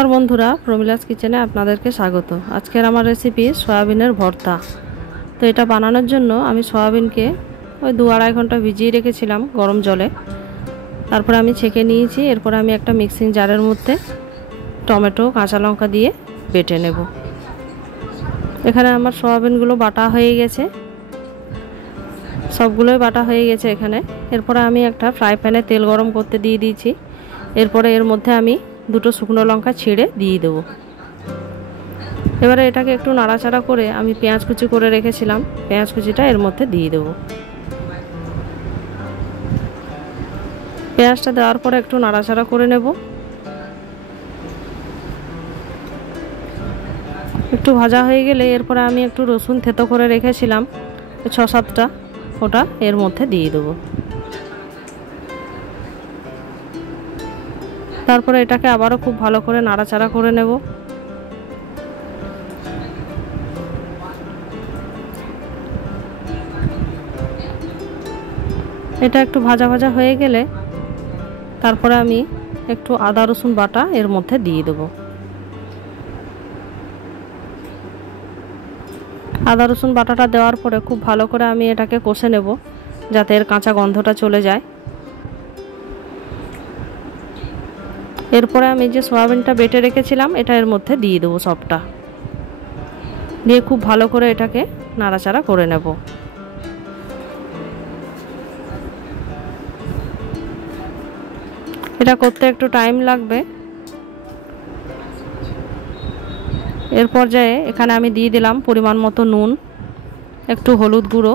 नमस्कार बंधुरा प्रमिलास किचेने आपनादेरके स्वागत। आजकेर आमार रेसिपि सयाबिनेर भर्ता। तो एटा बानानोर जन्य आमी सयाबिनके ओई 2-2.5 घंटा भिजिए रेखेछिलाम गरम जले। तारपर आमी छेके नियेछि। एरपर आमी एकटा मिक्सिंग जारेर मध्य टमेटो काँचा लंका दिए बेटे नेब। एखाने आमार सयाबिनगुलो बाटा हये गेछे, सबगुलोई बाटा हये गेछे एखाने। एरपर आमी एकटा फ्राई पैने तेल गरम करते दिए दिएछि। एरपरे एर मध्य आमी দুটো শুকনো লঙ্কা ছিঁড়ে দিয়ে দেব। এবারে এটাকে একটু নাড়াচাড়া করে আমি পেঁয়াজ কুচি করে রেখেছিলাম, পেঁয়াজ কুচিটা এর মধ্যে দিয়ে দেব। পেঁয়াজটা দেওয়ার পরে একটু নাড়াচাড়া করে নেব। একটু ভাজা হয়ে গেলে এরপরে আমি একটু রসুন থেতো করে রেখেছিলাম 6-7টা, ওটা এর মধ্যে দিয়ে দেব। তারপরে এটাকে আবারও খুব ভালো করে নাড়াচাড়া করে নেব। এটা একটু ভাজা ভাজা হয়ে গেলে তারপরে আমি একটু আদা রসুন বাটা এর মধ্যে দিয়ে দেব। আদা রসুন বাটাটা দেওয়ার পরে খুব ভালো করে আমি এটাকে কষে নেব যাতে এর কাঁচা গন্ধটা চলে যায়। এরপরে আমি যে সয়াবিনটা বেটে রেখেছিলাম এটা এর মধ্যে দিয়ে দেব সবটা, দিয়ে খুব ভালো করে এটাকে নাড়াচাড়া করে নেব। এটা করতে একটু টাইম লাগবে। এর পর্যায়ে এখানে আমি দিয়ে দিলাম পরিমাণ মতো নুন, একটু হলুদ গুঁড়ো,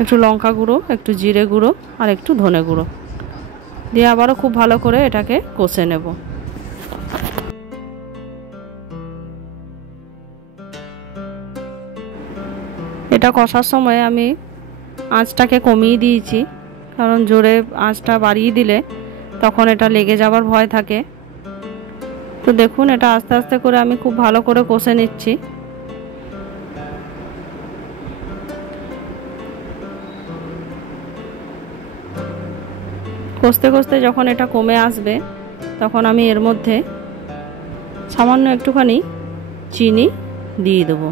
একটু লঙ্কা গুঁড়ো, একটু জিরে গুঁড়ো আর একটু ধনে গুঁড়ো দিয়ে আবারও খুব ভালো করে এটাকে কষে নেব। এটা কষার সময় আমি আঁচটাকে কমিয়ে দিয়েছি, কারণ জোরে আঁচটা বাড়িয়ে দিলে তখন এটা লেগে যাবার ভয় থাকে। তো দেখুন এটা আস্তে আস্তে করে আমি খুব ভালো করে কষে নিচ্ছি। কষতে কষতে যখন এটা কমে আসবে তখন আমি এর মধ্যে সামান্য একটুখানি চিনি দিয়ে দেব।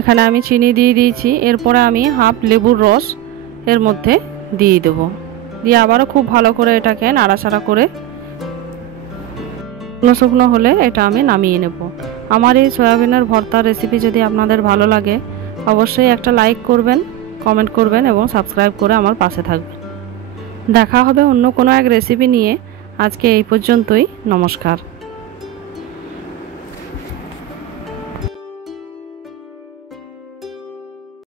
এখানে আমি চিনি দিয়ে দিয়েছি। এরপরে আমি হাফ লেবুর রস এর মধ্যে দিয়ে দেব, দিয়ে আবারও খুব ভালো করে এটাকে নাড়াচাড়া করে শুকনো হলে এটা আমি নামিয়ে নেব। আমার এই সয়াবিনের ভর্তার রেসিপি যদি আপনাদের ভালো লাগে অবশ্যই একটা লাইক করবেন, কমেন্ট করবেন এবং সাবস্ক্রাইব করে আমার পাশে থাকবেন। দেখা হবে অন্য কোনো এক রেসিপি নিয়ে। আজকে এই পর্যন্তই। নমস্কার।